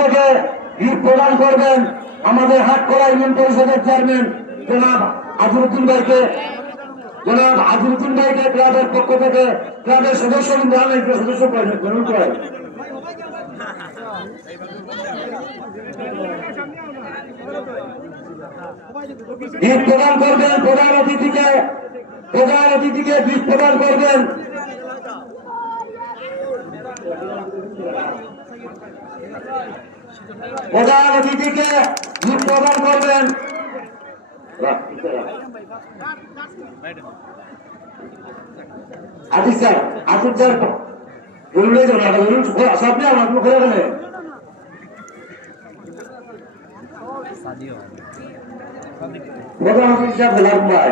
থেকে গিফট প্রদান করবেন আমাদের হাটখোলা ইউনিয়ন পরিষদের চেয়ারম্যান জনাব আজিমউদ্দিন ভাইকে। জনাব আজিমউদ্দিন ভাইকে ক্লাবের পক্ষ থেকে ক্লাবের সদস্য সদস্য গ্রহণ করে গিফট প্রদান করবেন। প্রধান অতিথিকে গিফট প্রদান করবেন। প্রধান অতিথিকে গিফট প্রদান করবেন। আসিফ স্যার বললেই তো না, সামনে আমার খোলা গেলে প্রধান অতিথি সাহেব গোলাম ভাই